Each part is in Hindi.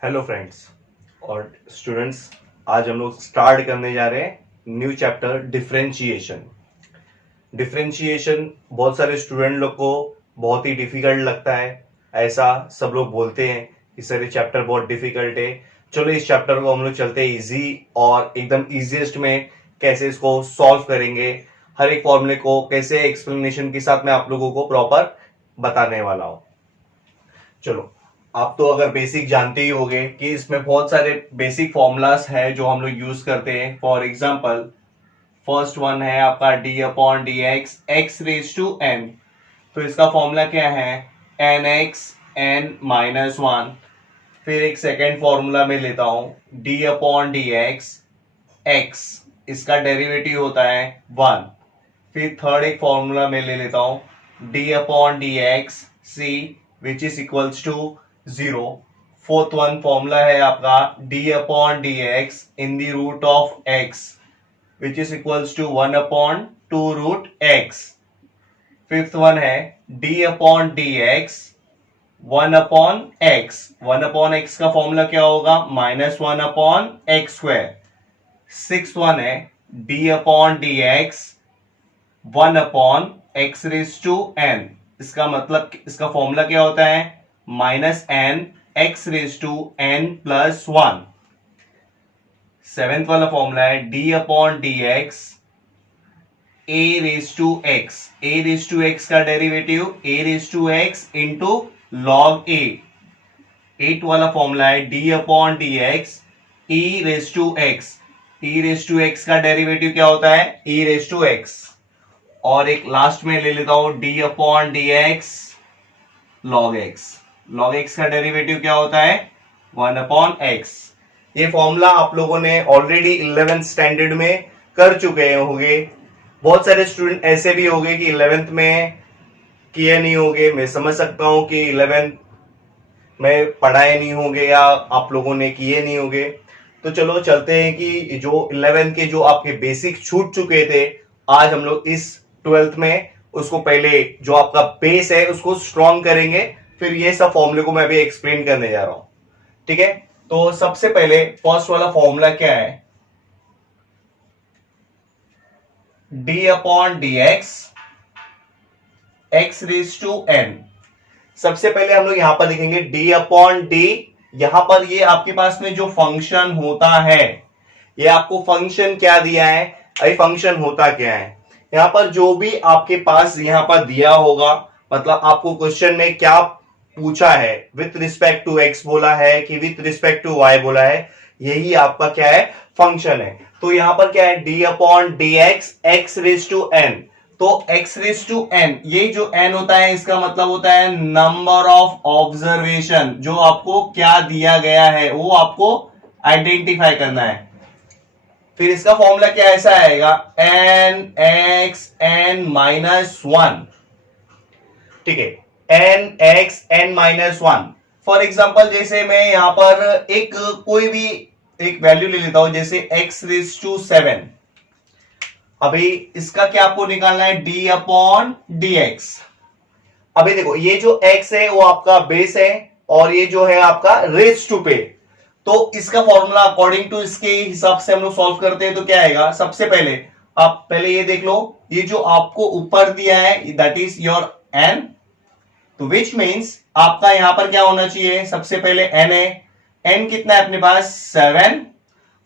हेलो फ्रेंड्स और स्टूडेंट्स। आज हम लोग स्टार्ट करने जा रहे हैं न्यू चैप्टर डिफरेंशिएशन। डिफरेंशिएशन बहुत सारे स्टूडेंट लोग को बहुत ही डिफिकल्ट लगता है, ऐसा सब लोग बोलते हैं कि सर ये चैप्टर बहुत डिफिकल्ट है। चलो इस चैप्टर को हम लोग चलते हैं इजी और एकदम इजीएस्ट में कैसे इसको सॉल्व करेंगे, हर एक फॉर्मूले को कैसे एक्सप्लेनेशन के साथ मैं आप लोगों को प्रॉपर बताने वाला हूं। चलो, आप तो अगर बेसिक जानते ही होंगे कि इसमें बहुत सारे बेसिक फॉर्मूलाज हैं जो हम लोग यूज करते हैं। फॉर एग्जांपल फर्स्ट वन है आपका d upon d x x raise to n. तो इसका फॉर्मूला क्या है? N x n minus one. फिर एक सेकेंड फॉर्मूला में लेता हूं d upon d x x, इसका डेरिवेटिव होता है वन। फिर थर्ड एक फॉर्मूला में ले लेता हूं d upon d x c which is equals to 0। Fourth one formula है आपका d upon d x in the root of x which is equals to 1 upon 2 root x. Fifth one है d upon d x 1 upon x. 1 upon x का फॉर्मूला क्या होगा? -1 upon x square. Six one है d upon d x 1 upon x raise to N. इसका मतलब इसका फॉर्मूला क्या होता है? -n x raise to n plus one. Seventh वाला फॉर्मूला है d upon d x a raise to x. A raise to x का derivative a raise to x into log a. Eight वाला फॉर्मूला है d upon d x e raise to x. E raise to x का डेरिवेटिव क्या होता है? E raise to x. और एक लास्ट में ले लेता हूं d upon d x log x. Log x का डेरिवेटिव क्या होता है? 1 अपॉन एक्स। ये फॉर्मूला आप लोगों ने ऑलरेडी 11th स्टैंडर्ड में कर चुके होंगे। बहुत सारे स्टूडेंट ऐसे भी होंगे कि 11th में किए नहीं होंगे। मैं समझ सकता हूं कि 11th में पढ़ाए नहीं होंगे या आप लोगों ने किए नहीं होंगे। तो चलो चलते हैं कि जो 11th के जो आपके बेसिक छूट चुके थे, आज हम लोग इस 12th में उसको पहले जो आपका बेस है उसको स्ट्रॉन्ग करेंगे। फिर ये सब फॉर्मूले को मैं अभी एक्सप्लेन करने जा रहा हूं, ठीक है? तो सबसे पहले फर्स्ट वाला फॉर्मूला क्या है? D upon d x x raise to n. सबसे पहले हम लोग यहां पर लिखेंगे डी अपॉन डी। यहां पर ये आपके पास में जो फंक्शन होता है, ये आपको फंक्शन क्या दिया है? अरे फंक्शन होता क्या है? यहां पर जो भी आपके पास यहां पर दिया होगा, मतलब आपको क्वेश्चन में क्या पूछा है, विथ रिस्पेक्ट टू एक्स बोला है कि विथ रिस्पेक्ट टू वाई बोला है, यही आपका क्या है? फंक्शन है। तो यहां पर क्या है? D upon d x x raise to n. तो एक्स रेज टू एन, ये जो एन होता है इसका मतलब होता है नंबर ऑफ ऑब्जर्वेशन। जो आपको क्या दिया गया है वो आपको आइडेंटिफाई करना है। फिर इसका फॉर्मूला क्या ऐसा आएगा? N x n minus one, ठीक है? N x n minus one. For example जैसे मैं यहां पर एक कोई भी एक वैल्यू ले लेता हूं, जैसे एक्स रेज टू 7। अभी इसका क्या आपको निकालना है? D upon d x. अभी देखो ये जो x है वो आपका बेस है और ये जो है आपका रेज टू पे। तो इसका फॉर्मूला अकॉर्डिंग टू इसके हिसाब से हम लोग सॉल्व करते हैं। तो क्या आएगा? सबसे पहले आप पहले ये देख लो, ये जो आपको ऊपर दिया है दैट इज योर n। तो विच मीन्स आपका यहां पर क्या होना चाहिए? सबसे पहले n है। n कितना है अपने पास? 7।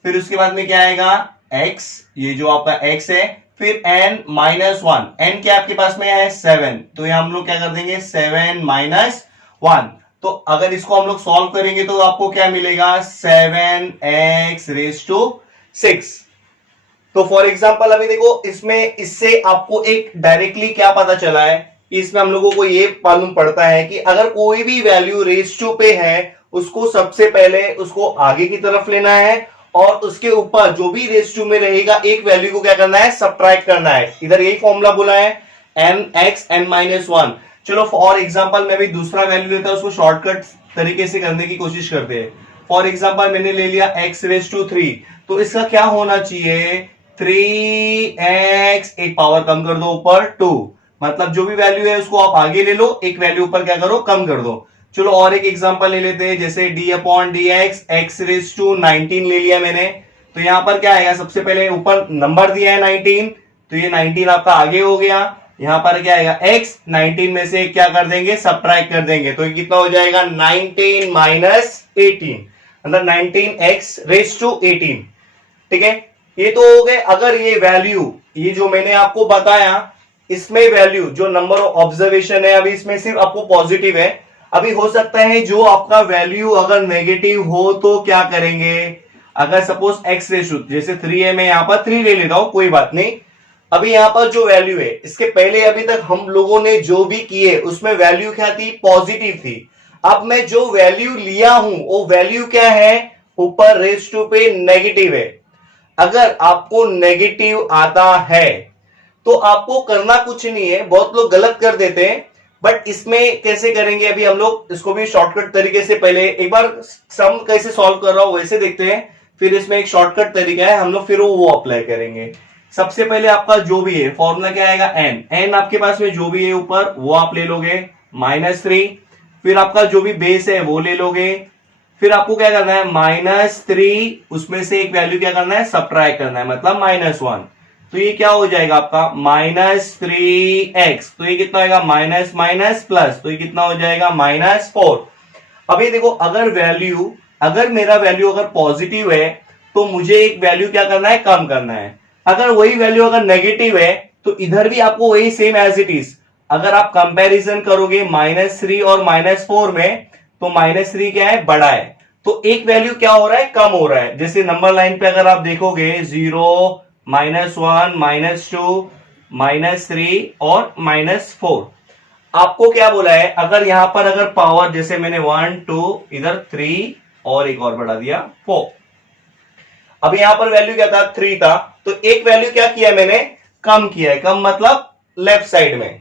फिर उसके बाद में क्या आएगा? x, ये जो आपका x है। फिर n माइनस वन। n क्या आपके पास में है? 7। तो यहां हम लोग क्या कर देंगे? 7 माइनस वन। तो अगर इसको हम लोग सॉल्व करेंगे तो आपको क्या मिलेगा? 7x raise to 6। तो फॉर एग्जाम्पल अभी देखो इसमें, इससे आपको एक डायरेक्टली क्या पता चला है? इसमें हम लोगों को ये मालूम पड़ता है कि अगर कोई भी वैल्यू रेज टू पे है उसको सबसे पहले उसको आगे की तरफ लेना है और उसके ऊपर जो भी रेज टू में रहेगा एक वैल्यू को क्या करना है? सब्ट्रैक्ट करना है। इधर यही फॉर्मूला बोला है n x n minus one. चलो फॉर एग्जाम्पल मैं भी दूसरा वैल्यू लेता हूं, उसको शॉर्टकट तरीके से करने की कोशिश करते हैं। फॉर एग्जाम्पल मैंने ले लिया एक्स रेज टू 3। तो इसका क्या होना चाहिए? 3x, एक पावर कम कर दो ऊपर 2। मतलब जो भी वैल्यू है उसको आप आगे ले लो, एक वैल्यू ऊपर क्या करो? कम कर दो। चलो और एक एग्जांपल ले लेते हैं, जैसे d upon d x x raise to 19 ले लिया मैंने। तो यहां पर क्या आएगा, सबसे पहले ऊपर नंबर दिया है 19, तो ये 19 आपका आगे हो गया। यहां पर क्या आएगा, x 19 में से क्या कर देंगे, सब्ट्रैक्ट कर देंगे, तो ये कितना हो जाएगा 19 माइनस 18, मतलब 19x रेज टू 18। ठीक है, ये तो हो गए। अगर ये वैल्यू, ये जो मैंने आपको बताया, इसमें वैल्यू जो नंबर ऑफ ऑब्जर्वेशन है, अभी इसमें सिर्फ आपको पॉजिटिव है। अभी हो सकता है जो आपका वैल्यू अगर नेगेटिव हो तो क्या करेंगे, अगर सपोज x रेशो जैसे 3 है, मैं यहां पर 3 ले लेता हूं, कोई बात नहीं। अभी यहां पर जो वैल्यू है, इसके पहले अभी तक हम लोगों ने जो भी किए उसमें वैल्यू क्या थी, पॉजिटिव थी। अब मैं जो वैल्यू लिया हूं वो वैल्यू क्या है, ऊपर रेज टू पे नेगेटिव है। अगर आपको नेगेटिव आता है तो आपको करना कुछ नहीं है, बहुत लोग गलत कर देते हैं, बट इसमें कैसे करेंगे, अभी हम लोग इसको भी शॉर्टकट तरीके से, पहले एक बार सम कैसे सॉल्व कर रहा हूं वैसे देखते हैं, फिर इसमें एक शॉर्टकट तरीका है, हम लोग फिर वो अप्लाई करेंगे। सबसे पहले आपका जो भी है फॉर्मूला क्या आएगा, एन आपके पास में जो भी है ऊपर वो आप ले लोगे -3, फिर आपका जो भी बेस है वो ले लोगे, फिर आपको क्या करना है -3, उसमें से एक वैल्यू क्या करना है, सब्ट्रैक्ट करना है, मतलब -1। तो ये क्या हो जाएगा आपका -3x, तो ये कितना होगा माइनस माइनस प्लस, तो ये कितना हो जाएगा -4। अभी देखो, अगर मेरा वैल्यू अगर पॉजिटिव है तो मुझे एक वैल्यू क्या करना है, कम करना है। अगर वही वैल्यू अगर नेगेटिव है तो इधर भी आपको वही सेम एज इट इज, अगर आप कंपैरिजन करोगे -3 और -4 में, तो -3 क्या है, बड़ा है, तो एक वैल्यू क्या हो रहा है, कम हो रहा है। जैसे नंबर लाइन पे अगर आप देखोगे 0, -1, -2, -3 और -4, आपको क्या बोला है, अगर यहां पर अगर पावर, जैसे मैंने 1 2 इधर 3 और एक और बढ़ा दिया 4, अभी यहां पर वैल्यू क्या था, 3 था, तो एक वैल्यू क्या किया मैंने, कम किया है, कम मतलब लेफ्ट साइड में।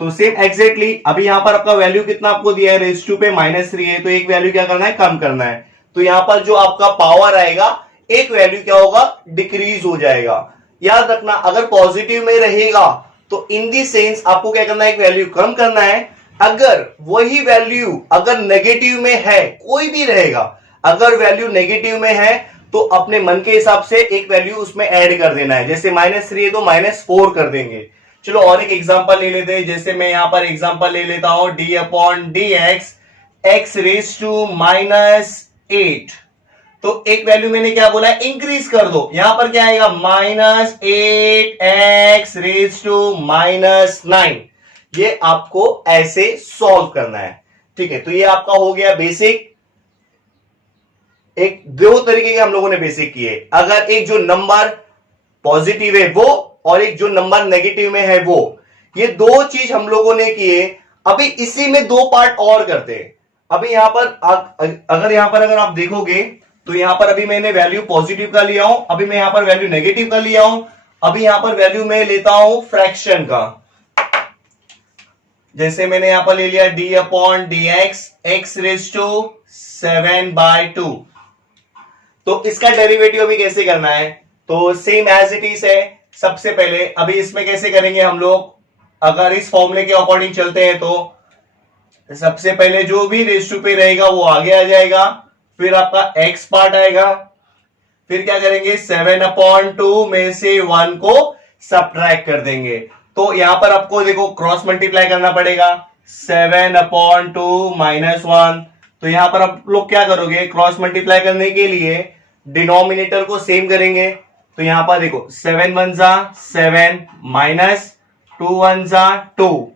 तो सेम एग्जैक्टली अभी यहां पर आपका वैल्यू कितना आपको दिया है, रेज टू पे -3 है, तो एक वैल्यू क्या करना है, कम करना है। तो यहां पर जो आपका पावर आएगा, एक वैल्यू क्या होगा, डिक्रीज हो जाएगा। याद रखना, अगर पॉजिटिव में रहेगा तो इन दी सेंस आपको क्या करना है, एक वैल्यू कम करना है। अगर वही वैल्यू अगर नेगेटिव में है, कोई भी रहेगा, अगर वैल्यू नेगेटिव में है तो अपने मन के हिसाब से एक वैल्यू उसमें ऐड कर देना है, जैसे -3 है तो -4 कर देंगे। चलो और एक एग्जांपल ले लेते हैं, जैसे मैं यहां पर एग्जांपल ले लेता हूं, d upon d x x raise to -8, तो एक वैल्यू मैंने क्या बोला है, इंक्रीज कर दो, यहां पर क्या आएगा -8x रेज टू -9। ये आपको ऐसे सॉल्व करना है। ठीक है, तो ये आपका हो गया बेसिक। एक दो तरीके के हम लोगों ने बेसिक किए, अगर एक जो नंबर पॉजिटिव है वो और एक जो नंबर नेगेटिव में है वो, ये दो चीज हम लोगों ने किए। अभी इसी में दो पार्ट और करते हैं। अभी यहां पर अगर आप देखोगे तो यहां पर अभी मैंने वैल्यू पॉजिटिव का लिया हूं, अभी मैं यहां पर वैल्यू नेगेटिव का लिया हूं, अभी यहां पर वैल्यू मैं लेता हूं फ्रैक्शन का। जैसे मैंने यहां पर ले लिया d upon d x x raise to 7/2, तो इसका डेरिवेटिव अभी कैसे करना है, तो सेम एज इट इज है। सबसे पहले अभी इसमें कैसे करेंगे हम लोग, अगर इस फॉर्मूले के अकॉर्डिंग चलते हैं तो सबसे पहले जो भी रेज टू पे रहेगा वो आगे आ जाएगा, फिर आपका x पार्ट आएगा, फिर क्या करेंगे 7/2 में से 1 को सब्ट्रैक्ट कर देंगे। तो यहां पर आपको देखो क्रॉस मल्टीप्लाई करना पड़ेगा, 7/2 -1, तो यहां पर आप लोग क्या करोगे, क्रॉस मल्टीप्लाई करने के लिए डिनोमिनेटर को सेम करेंगे। तो यहां पर देखो 7 1 जा 7 माइनस 2 1 जा 2,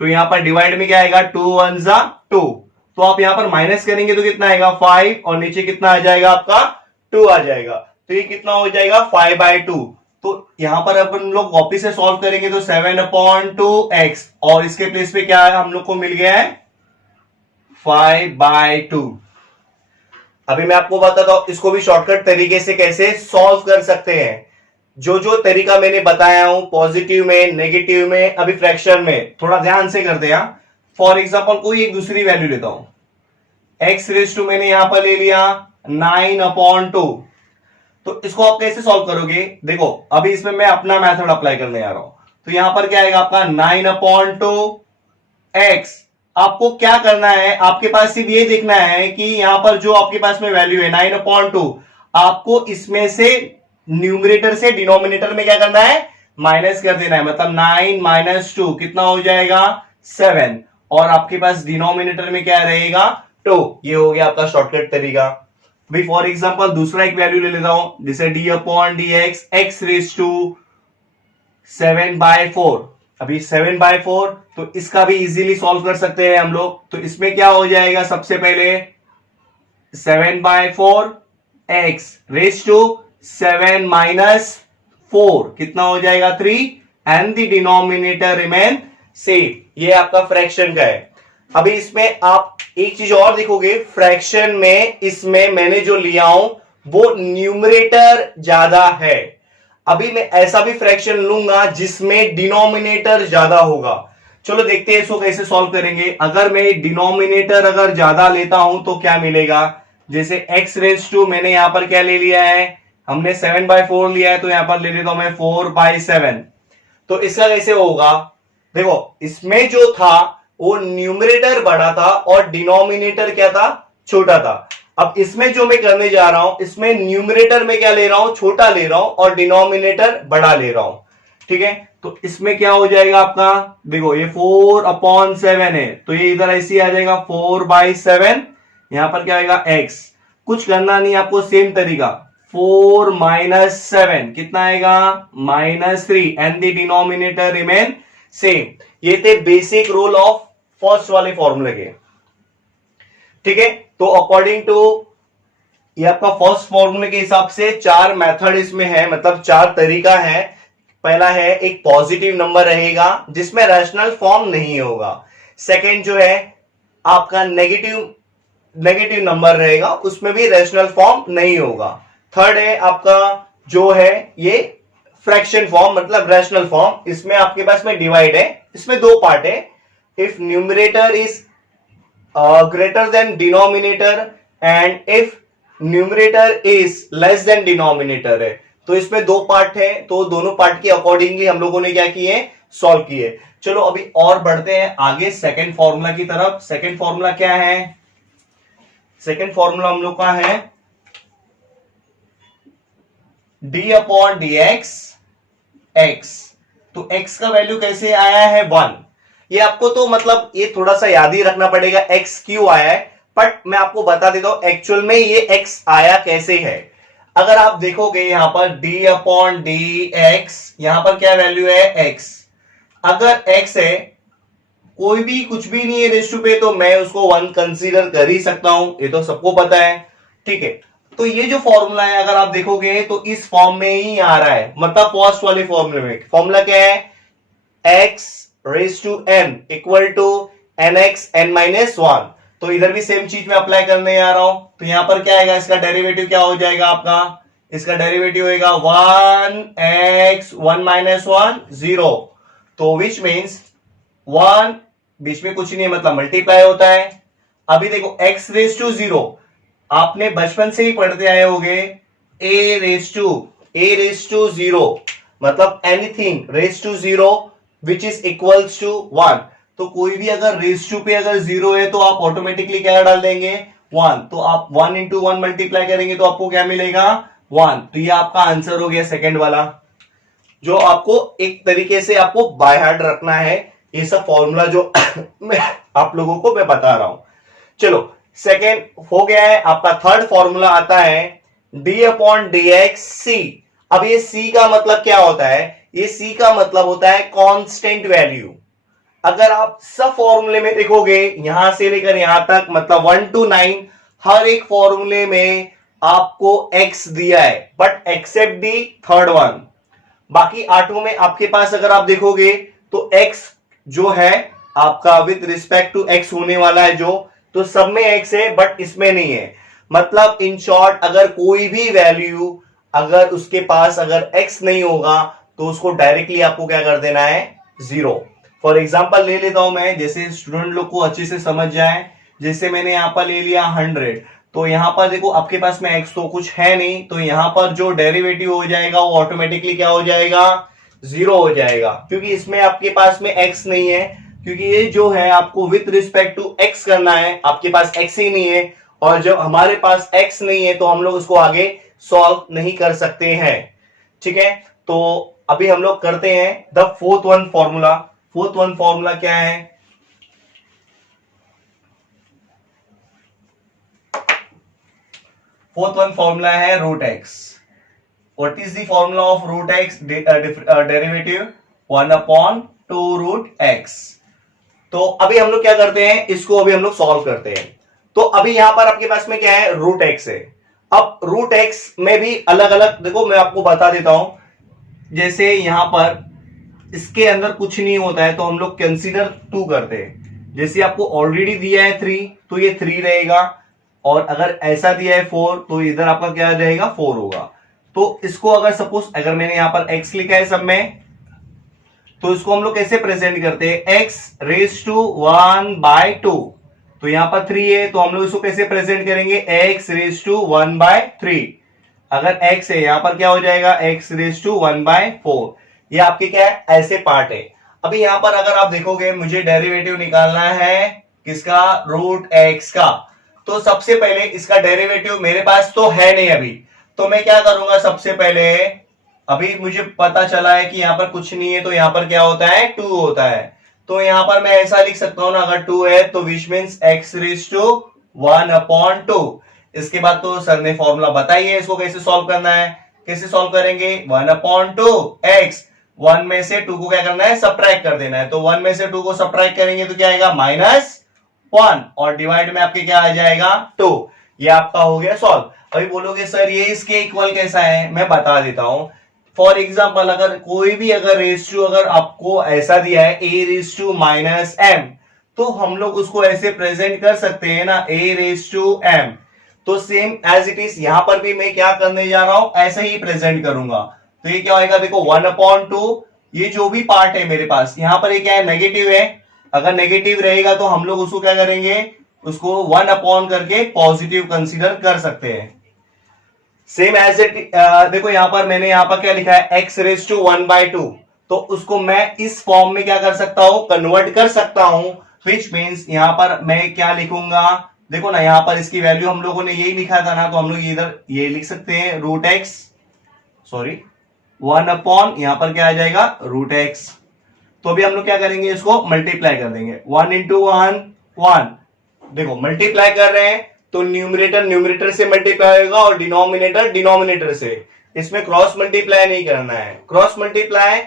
तो यहां पर डिवाइड में क्या आएगा 2 1 जा 2, तो आप यहां पर माइनस करेंगे तो कितना आएगा 5, और नीचे कितना आ जाएगा आपका 2 आ जाएगा, तो ये कितना हो जाएगा 5/2। तो यहां पर अपन लोग वापिस से सॉल्व करेंगे तो 7/2x, और इसके प्लेस पे क्या है, हम लोग को मिल गया है 5/2। अभी मैं आपको बताता हूं इसको भी शॉर्टकट तरीके से कैसे सॉल्व कर सकते हैं। जो जो तरीका मैंने बताया हूं, पॉजिटिव में, नेगेटिव में, अभी फ्रैक्शन में, थोड़ा ध्यान से करते हैं। फॉर एग्जाम्पल कोई एक दूसरी वैल्यू लेता हूं, एक्स रेज टू मैंने यहां पर ले लिया 9/2, तो इसको आप कैसे सॉल्व करोगे, देखो अभी इसमें मैं अपना मेथड अप्लाई करने जा रहा हूं। तो यहां पर क्या आएगा आपका 9/2 एक्स आपको क्या करना है, आपके पास सिर्फ ये देखना है कि यहां पर जो आपके पास में वैल्यू है 9/2, आपको इसमें से न्यूमरेटर से डिनोमिनेटर में क्या करना है, माइनस कर देना है। मतलब 9 - 2 कितना हो जाएगा, 7। और आपके पास डिनोमिनेटर में क्या रहेगा, 2। ये हो गया आपका शॉर्टकट तरीका। अभी फॉर एग्जांपल दूसरा एक वैल्यू ले लेता हूं, जैसे d/dx x⁴ अभी 7/4, तो इसका भी इजीली सॉल्व कर सकते हैं हम लोग। तो इसमें क्या हो जाएगा, सबसे पहले 7/4 x⁻⁻4 कितना हो जाएगा, 3, and the denominator remain same. ये आपका फ्रैक्शन का है। अभी इसमें आप एक चीज और देखोगे, फ्रैक्शन में इसमें मैंने जो लिया हूं वो न्यूमरेटर ज्यादा है। अभी मैं ऐसा भी फ्रैक्शन लूंगा जिसमें डिनोमिनेटर ज्यादा होगा। चलो देखते हैं इसको कैसे सॉल्व करेंगे। अगर मैं डिनोमिनेटर अगर ज्यादा लेता हूं तो क्या मिलेगा, जैसे x⁻⁻, मैंने यहां पर क्या ले लिया है, हमने 7/4 लिया है, तो यहां पर ले लेता हूं मैं 4/7। तो इसका कैसे होगा, देखो इसमें जो था वो न्यूमरेटर बड़ा था और डिनोमिनेटर क्या था, छोटा था। अब इसमें जो मैं करने जा रहा हूं, इसमें न्यूमरेटर में क्या ले रहा हूं, छोटा ले रहा हूं और डिनोमिनेटर बड़ा ले रहा हूं। ठीक है, तो इसमें क्या हो जाएगा आपका, देखो ये 4/7 है, तो ये इधर ऐसे आ जाएगा 4/7। यहां पर क्या आएगा, x। कुछ करना नहीं आपको, सेम तरीका 4 - 7 कितना आएगा, -3, and the denominator remain same. ये थे बेसिक रूल ऑफ फर्स्ट वाले फॉर्मूले के। ठीक है, तो अकॉर्डिंग टू ये आपका फर्स्ट फॉर्मूले के हिसाब से 4 मेथड इसमें है, मतलब 4 तरीका है। पहला है एक पॉजिटिव नंबर रहेगा जिसमें रैशनल फॉर्म नहीं होगा। सेकंड जो है आपका नेगेटिव नंबर रहेगा, उसमें भी रैशनल फॉर्म नहीं होगा। थर्ड है आपका जो है ये फ्रैक्शन फॉर्म, मतलब रैशनल फॉर्म। इसमें आपके पास में डिवाइड है, इसमें 2 पार्ट है। If numerator is greater than denominator and if numerator is less than denominator है। तो इसमें 2 पार्ट है, तो दोनों पार्ट के अकॉर्डिंगली हम लोगों ने क्या किए, सॉल्व किए। चलो अभी और बढ़ते हैं आगे सेकंड फॉर्मूला की तरफ। सेकंड फॉर्मूला क्या है, सेकंड फॉर्मूला हम लोग का है d/dx x। तो x का वैल्यू कैसे आया है, 1। ये आपको तो मतलब ये थोड़ा सा याद ही रखना पड़ेगा x क्यों आया है, बट मैं आपको बता देता हूं एक्चुअल में ये x आया कैसे है। अगर आप देखोगे यहां पर d/dx, यहां पर क्या वैल्यू है, x। अगर x है, कोई भी कुछ भी नहीं है रेशो पे, तो मैं उसको 1 कंसीडर कर ही सकता हूं, ये तो सबको पता है। ठीक है, तो ये जो फॉर्मूला है अगर आप देखोगे तो इस फॉर्म में ही आ रहा है, मतलब फर्स्ट वाले फॉर्मूले में। फॉर्मूला क्या है, x⁻n = nx n-1। तो इधर भी सेम चीज में अप्लाई करने आ रहा हूं। तो यहां पर क्या आएगा, इसका डेरिवेटिव क्या हो जाएगा आपका, इसका डेरिवेटिव होगा 1x 1 - 1 0। तो विच मीन्स 1 बीच में कुछ नहीं है, मतलब मल्टीप्लाई होता है। अभी देखो x⁻0 आपने बचपन से ही पढ़ते आए होंगे, a⁻0 मतलब anything raise to 0 which is equals to 1। तो कोई भी अगर रेज टू पे अगर 0 है तो आप ऑटोमेटिकली क्या डाल देंगे, 1। तो आप 1 × 1 मल्टीप्लाई करेंगे तो आपको क्या मिलेगा, 1। तो ये आपका आंसर हो गया सेकंड वाला, जो आपको एक तरीके से आपको बाय हार्ट रखना है। ये सब फॉर्मूला जो मैं आप लोगों को मैं बता रहा हूं। चलो सेकेंड हो गया है। आपका थर्ड फॉर्मूला आता है d/dx c। अब ये c का मतलब क्या होता है, ये c का मतलब होता है कांस्टेंट वैल्यू। अगर आप सब फॉर्मूले में देखोगे यहां से लेकर यहां तक, मतलब 1 to 9 हर एक फॉर्मूले में आपको x दिया है, but except the third one. बाकी आठों में आपके पास अगर आप देखोगे तो x जो है आपका विद रिस्पेक्ट टू x होने वाला है जो, तो सब में x है बट इसमें नहीं है। मतलब इन शॉर्ट अगर कोई भी वैल्यू अगर उसके पास अगर x नहीं होगा तो उसको डायरेक्टली आपको क्या कर देना है, 0। फॉर एग्जाम्पल ले लेता हूं मैं, जैसे स्टूडेंट लोग को अच्छे से समझ जाए। जैसे मैंने यहां पर ले लिया 100, तो यहां पर देखो आपके पास में x तो कुछ है नहीं, तो यहां पर जो डेरिवेटिव हो जाएगा वो ऑटोमेटिकली क्या हो जाएगा, 0 हो जाएगा, क्योंकि इसमें आपके पास में x नहीं है। क्योंकि ये जो है आपको विथ रिस्पेक्ट टू एक्स करना है, आपके पास एक्स ही नहीं है, और जब हमारे पास एक्स नहीं है तो हम लोग उसको आगे सॉल्व नहीं कर सकते हैं। ठीक है, तो अभी हम लोग करते हैं the fourth one formula. Fourth one formula क्या है? फोर्थ वन फॉर्मूला है root x. What is the formula of root x? Derivative 1/2 root x. तो अभी हम लोग क्या करते हैं, इसको अभी हम लोग सॉल्व करते हैं। तो अभी यहां पर आपके पास में क्या है, रूट एक्स है। अब रूट एक्स में भी अलग अलग, देखो मैं आपको बता देता हूं, जैसे यहां पर इसके अंदर कुछ नहीं होता है तो हम लोग कंसीडर 2 करते हैं। जैसे आपको ऑलरेडी दिया है 3 तो ये 3 रहेगा, और अगर ऐसा दिया है 4 तो इधर आपका क्या रहेगा, 4 होगा। तो इसको अगर सपोज अगर मैंने यहां पर x लिखा है सब में, तो इसको हम लोग कैसे प्रेजेंट करते हैं, x रेज टू 1/2। तो यहां पर 3 है तो हम लोग इसको कैसे प्रेजेंट करेंगे, x रेज टू 1/3। अगर x है यहां पर क्या हो जाएगा, x रेज टू 1/4। ये आपके क्या है, ऐसे पार्ट है। अभी यहां पर अगर आप देखोगे मुझे डेरिवेटिव निकालना है किसका, रूट x का। तो सबसे पहले इसका डेरिवेटिव मेरे पास तो है नहीं अभी, तो मैं क्या करूंगा, सबसे पहले अभी मुझे पता चला है कि यहां पर कुछ नहीं है, तो यहां पर क्या होता है, 2 होता है। तो यहां पर मैं ऐसा लिख सकता हूं ना, अगर 2 है तो which means x raise to 1/2। इसके बाद तो सर ने फॉर्मूला बताइए इसको कैसे सॉल्व करना है। कैसे सॉल्व करेंगे, 1/2 x, 1 में से 2 को क्या करना है, सब्ट्रैक्ट कर देना है। तो 1 में से 2 को सब्ट्रैक्ट करेंगे तो क्या आएगा, -1, और डिवाइड में आपके क्या आ जाएगा, 2। ये आपका हो गया सॉल्व। अभी बोलोगे सर ये इसके इक्वल कैसा है, मैं बता देता हूं। फॉर एग्जाम्पल अगर कोई भी अगर रेज टू अगर आपको ऐसा दिया है a रेज टू -m, तो हम लोग उसको ऐसे प्रेजेंट कर सकते हैं ना, a रेज टू m। तो सेम एज इट इज यहां पर भी मैं क्या करने जा रहा हूं, ऐसे ही प्रेजेंट करूंगा। तो ये क्या होगा, देखो 1/2, ये जो भी पार्ट है मेरे पास यहां पर ये क्या है, नेगेटिव है। अगर नेगेटिव रहेगा तो हम लोग उसको क्या करेंगे, उसको 1 करके पॉजिटिव कंसीडर कर सकते हैं। सेम एज इट, देखो यहां पर मैंने यहां पर क्या लिखा है, x रेज टू 1/2, तो उसको मैं इस फॉर्म में क्या कर सकता हूं, कन्वर्ट कर सकता हूं। विच मीन्स यहां पर मैं क्या लिखूंगा, देखो ना यहां पर इसकी वैल्यू हम लोगों ने यही लिखा था ना, तो हम लोग इधर ये लिख सकते हैं रूट एक्स, सॉरी 1 यहां पर क्या आ जाएगा, रूट एक्स। तो अभी हम लोग क्या करेंगे, इसको मल्टीप्लाई कर देंगे, 1 इंटू 1 1। देखो मल्टीप्लाई कर रहे हैं तो न्यूमरेटर न्यूमरेटर से मल्टीप्लाई होगा और डिनोमिनेटर डिनोमिनेटर से। इसमें क्रॉस मल्टीप्लाई नहीं करना है। क्रॉस मल्टीप्लाई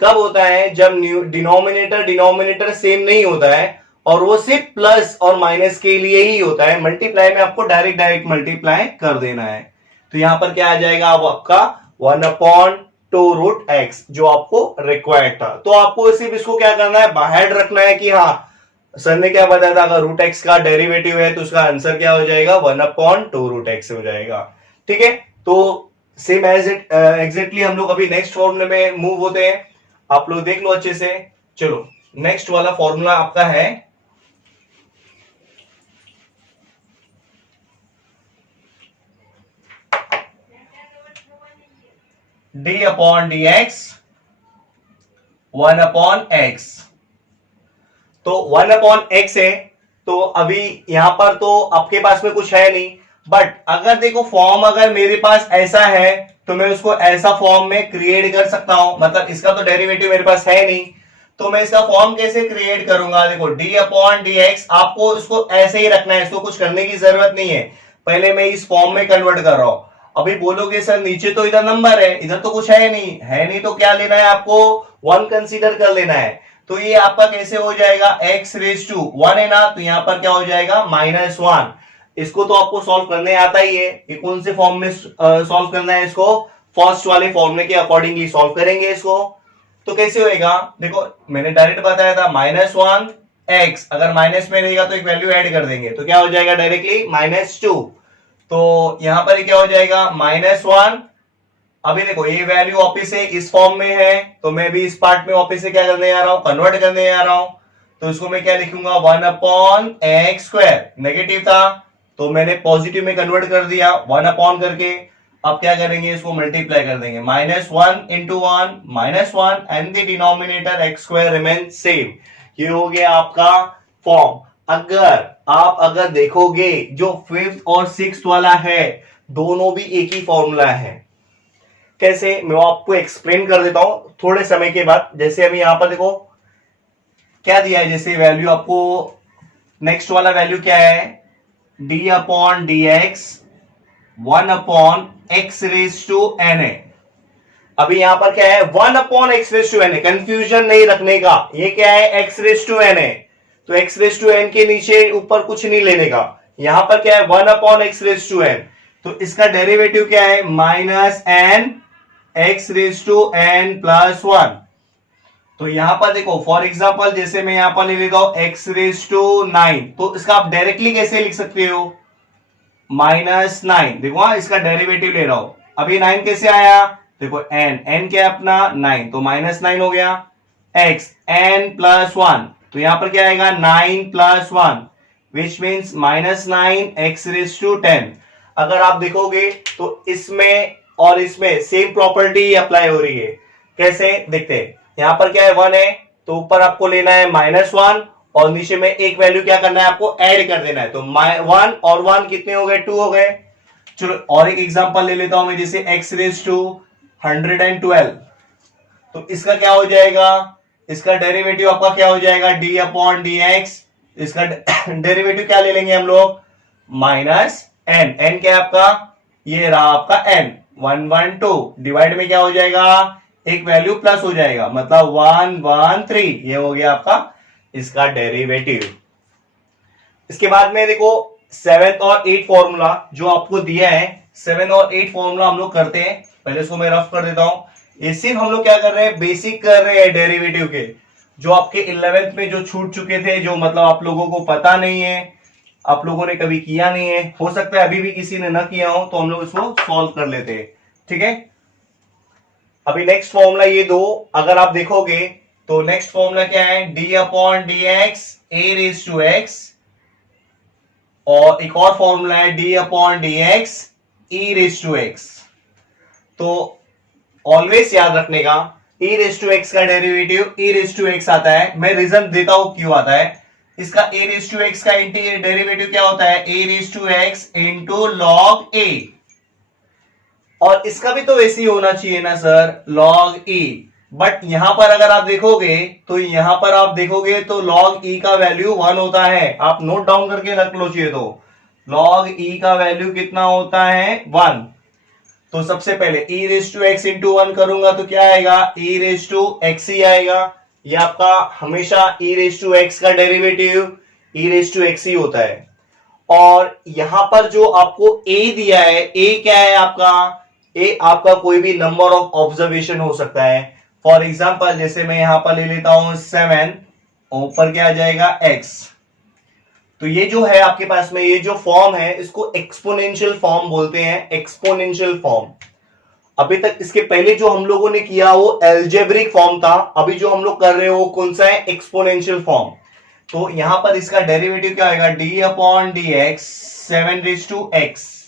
कब होता है, जब डिनोमिनेटर डिनोमिनेटर सेम नहीं होता है, और वो सिर्फ प्लस और माइनस के लिए ही होता है। मल्टीप्लाई में आपको डायरेक्ट मल्टीप्लाई कर देना है। तो यहां पर क्या आ जाएगा, अब आपका 1/2 रूट एक्स जो आपको रिक्वायर्ड था। तो आपको सिर्फ इसको क्या करना है, बाहर रखना है कि हाँ सर ने क्या बताया था, अगर रूट एक्स का डेरिवेटिव है तो उसका आंसर क्या हो जाएगा, 1/2 रूट एक्स हो जाएगा। ठीक है, तो सेम एज इट एग्जैक्टली हम लोग अभी नेक्स्ट फॉर्मूले में मूव होते हैं। आप लोग देख लो अच्छे से। चलो नेक्स्ट वाला फॉर्मूला आपका है d/dx 1/x। तो 1/x है, तो अभी यहां पर तो आपके पास में कुछ है नहीं, बट अगर देखो फॉर्म अगर मेरे पास ऐसा है तो मैं उसको ऐसा फॉर्म में क्रिएट कर सकता हूं। मतलब इसका तो डेरिवेटिव मेरे पास है नहीं, तो मैं इसका फॉर्म कैसे क्रिएट करूंगा, देखो d/dx आपको इसको ऐसे ही रखना है, इसको कुछ करने की जरूरत नहीं है। पहले मैं इस फॉर्म में कन्वर्ट कर रहा हूं। अभी बोलोगे सर नीचे तो इधर नंबर है, इधर तो कुछ है नहीं तो क्या लेना है आपको, 1 कंसीडर कर लेना है। तो ये आपका कैसे हो जाएगा, x रेज टू 1 है ना, तो यहां पर क्या हो जाएगा, -1। इसको तो आपको सॉल्व करने आता ही है। ये कौन से फॉर्म में सॉल्व करना है इसको, फर्स्ट वाले फॉर्मूले के अकॉर्डिंगली सॉल्व करेंगे इसको। तो कैसे होएगा, देखो मैंने डायरेक्ट बताया था -1 x, अगर माइनस में रहेगा तो एक वैल्यू ऐड कर देंगे तो क्या हो जाएगा डायरेक्टली -2। तो यहां पर क्या हो जाएगा, -1। अभी देखो ये वैल्यू वापिस से इस फॉर्म में है, तो मैं भी इस पार्ट में वापिस से क्या करने आ रहा हूं, कन्वर्ट करने आ रहा हूं। तो इसको मैं क्या लिखूंगा, 1/x²। नेगेटिव था तो मैंने पॉजिटिव में कन्वर्ट कर दिया 1 करके। अब क्या करेंगे, इसको मल्टीप्लाई कर देंगे, -1 into 1 -1 and the denominator x² remain same. ये हो गया आपका फॉर्म। अगर देखोगे जो 5th और 6th वाला है, दोनों भी एक ही फॉर्मूला है। कैसे, मैं आपको एक्सप्लेन कर देता हूं थोड़े समय के बाद। जैसे अभी यहां पर देखो क्या दिया है, जैसे वैल्यू आपको नेक्स्ट वाला वैल्यू क्या है, d upon d x 1/x⁴n है। अभी यहां पर क्या है, 1/x⁴n है, कंफ्यूजन नहीं रखने का। ये क्या है, x⁴n है, तो x⁴n के नीचे ऊपर कुछ नहीं लेने का। यहां पर क्या है, 1/x⁴n, तो इसका डेरिवेटिव क्या है, -n(x⁴n+1). तो यहां पर देखो फॉर एग्जांपल, जैसे मैं यहां पर ले लेता हूं x⁹ तो इसका आप डायरेक्टली कैसे लिख सकते हो, -9। देखो इसका डेरिवेटिव ले रहा हूं, अभी 9 कैसे आया, देखो n क्या है अपना 9, तो -9 हो गया। x n+1, तो यहां पर क्या आएगा 9+1, विच मीन्स -9x⁻10। अगर आप देखोगे तो इसमें और इसमें सेम प्रॉपर्टी अप्लाई हो रही है। कैसे देखते हैं, यहां पर क्या है 1 है, तो ऊपर आपको लेना है -1 और नीचे में एक वैल्यू क्या करना है, आपको ऐड कर देना है। तो 1 और 1 कितने हो गए, 2 हो गए। चलो और एक एग्जांपल ले लेता हूं मैं, जैसे x⁻112, तो इसका क्या हो जाएगा, इसका डेरिवेटिव आपका क्या हो जाएगा, d अपॉन डी एक्स। इसका डेरिवेटिव क्या ले लेंगे हम लोग, -n। n क्या है आपका, ये रहा आपका n 112, डिवाइड में क्या हो जाएगा, एक वैल्यू प्लस हो जाएगा, मतलब 113। ये हो गया आपका इसका डेरिवेटिव। इसके बाद में देखो 7 और 8 फॉर्मूला जो आपको दिया है, 7 और 8 फॉर्मूला हम लोग करते हैं। पहले इसको मैं रफ कर देता हूं। ये सिर्फ हम लोग क्या कर रहे हैं, बेसिक कर रहे हैं डेरिवेटिव के, जो आपके 11th में जो छूट चुके थे, जो मतलब आप लोगों को पता नहीं है, आप लोगों ने कभी किया नहीं है, हो सकता है अभी भी किसी ने ना किया हो, तो हम लोग इसको सॉल्व कर लेते हैं। ठीक है, अभी नेक्स्ट फॉर्मूला ये दो अगर आप देखोगे तो नेक्स्ट फॉर्मूला क्या है, d upon d x a⁻x, और एक और फॉर्मूला है d upon d x e⁻x। तो ऑलवेज याद रखने का, e⁻x का डेरिवेटिव e⁻x आता है। मैं रीजन देता हूं क्यों आता है। इसका a⁻x का डेरिवेटिव क्या होता है, a⁻x इंटू log a, और इसका भी तो वैसे ही होना चाहिए ना सर, log e। बट यहां पर अगर आप देखोगे तो यहां पर आप देखोगे तो log e का वैल्यू 1 होता है। आप नोट डाउन करके रख लो चाहिए तो, log e का वैल्यू कितना होता है, 1। तो सबसे पहले e⁻x इंटू 1 करूंगा तो क्या आएगा, e⁻x ही आएगा। ये आपका हमेशा e⁻x का डेरिवेटिव e⁻x ही होता है। और यहां पर जो आपको a दिया है, a क्या है आपका, a आपका कोई भी नंबर ऑफ ऑब्जर्वेशन हो सकता है। फॉर एग्जाम्पल जैसे मैं यहां पर ले लेता हूं 7, ऊपर क्या आ जाएगा x। तो ये जो है आपके पास में ये जो फॉर्म है, इसको एक्सपोनेंशियल फॉर्म बोलते हैं, एक्सपोनेंशियल फॉर्म। अभी तक इसके पहले जो हम लोगों ने किया वो एल्जेब्रिक फॉर्म था, अभी जो हम लोग कर रहे हो वो कौन सा है, एक्सपोनेंशियल फॉर्म। तो यहां पर इसका डेरिवेटिव क्या आएगा, d upon d x 7⁻x।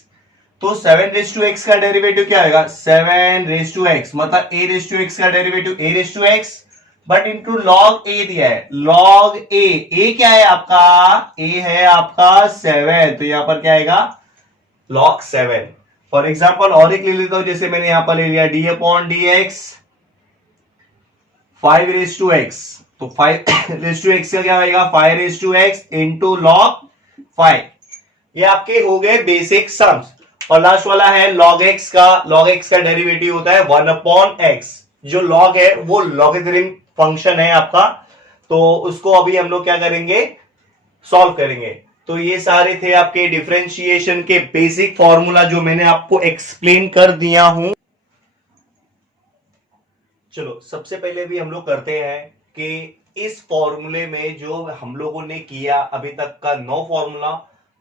तो 7⁻x का डेरिवेटिव क्या आएगा, 7⁻x, मतलब a⁻x का derivative a⁻x, but into log a दिया है, log a क्या है आपका, a है आपका 7, तो यहां पर क्या आएगा, log 7। फॉर एग्जाम्पल और एक ले लेता हूं, जैसे मैंने यहां पर ले लिया d upon d x 5⁻x, तो 5⁻x का क्या आएगा, 5⁻x इंटू log 5। ये आपके हो गए बेसिक सम्स। और लास्ट वाला है log x का, log x का डेरिवेटिव होता है 1/x। जो log है वो लॉगरिथमिक फंक्शन है आपका, तो उसको अभी हम लोग क्या करेंगे, सॉल्व करेंगे। तो ये सारे थे आपके डिफरेंशिएशन के बेसिक फॉर्मूला जो मैंने आपको एक्सप्लेन कर दिया हूं। चलो सबसे पहले भी हम लोग करते हैं कि इस फॉर्मूले में जो हम लोगों ने किया अभी तक का 9 फॉर्मूला,